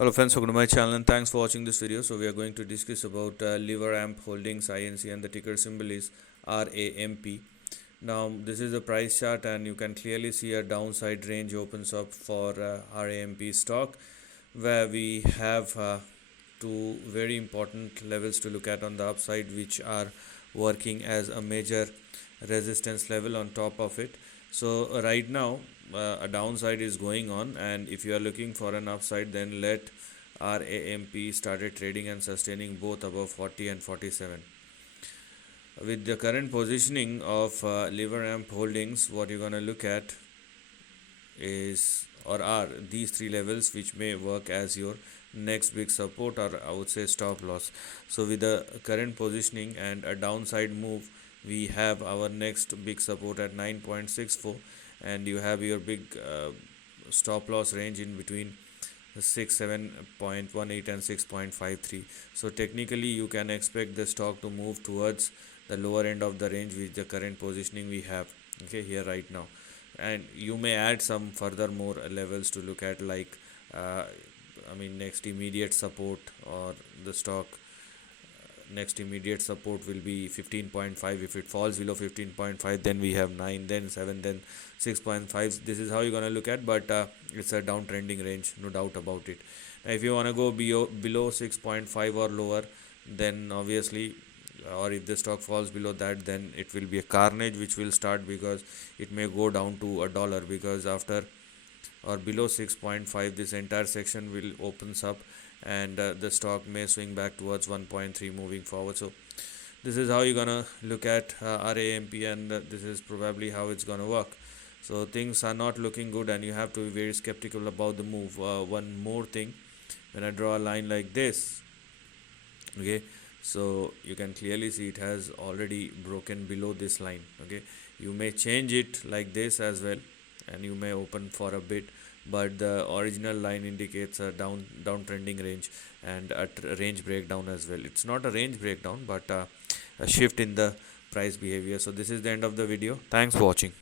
Hello friends, welcome to my channel and thanks for watching this video. So we are going to discuss about Liveramp Holdings INC, and the ticker symbol is RAMP. Now this is the price chart and you can clearly see a downside range opens up for RAMP stock, where we have two very important levels to look at on the upside, which are working as a major resistance level on top of it. So right now a downside is going on, and if you are looking for an upside, then let RAMP started trading and sustaining both above 40 and 47. With the current positioning of Liveramp Holdings, what you're going to look at is or are these three levels, which may work as your next big support, or I would say stop loss. So with the current positioning and a downside move, we have our next big support at 9.64, and you have your big stop loss range in between 7.18 and 6.53. So technically you can expect the stock to move towards the lower end of the range with the current positioning we have here right now. And you may add some further more levels to look at, like next immediate support, or the stock next immediate support will be 15.5. If it falls below 15.5, then we have 9, then 7, then 6.5. This is how you're going to look at, but it's a downtrending range, no doubt about it. Now if you want to go below 6.5 or lower, then obviously, or if the stock falls below that, then it will be a carnage which will start, because it may go down to $1, because after or below 6.5, this entire section will opens up, and the stock may swing back towards 1.3 moving forward. So this is how you're gonna look at RAMP, and this is probably how it's gonna work. So things are not looking good, and you have to be very skeptical about the move. One more thing, when I draw a line like this, okay, so you can clearly see it has already broken below this line. Okay, you may change it like this as well, and you may open for a bit, but the original line indicates a downtrending range and a range breakdown as well. It's not a range breakdown, but a shift in the price behavior. So this is the end of the video. Thanks for watching.